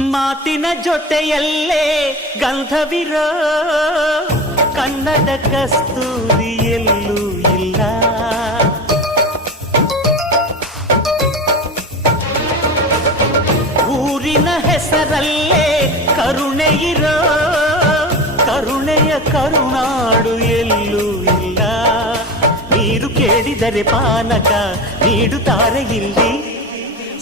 ಮಾತಿನ ಜೊತೆಯಲ್ಲೇ ಗಂಧವಿರೋ ಕನ್ನಡ ಕಸ್ತೂರಿ ಎಲ್ಲೂ ಇಲ್ಲ. ಊರಿನ ಹೆಸರಲ್ಲೇ ಕರುಣೆ ಇರೋ, ಕರುಣೆಯ ಕರುನಾಡು ಎಲ್ಲೂ ಇಲ್ಲ. ನೀರು ಕೇಳಿದರೆ ಪಾನಕ ನೀಡುತ್ತಾರೆ ಇಲ್ಲಿ.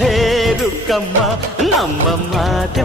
హే రుక్కమ్మ నమ్మ మాట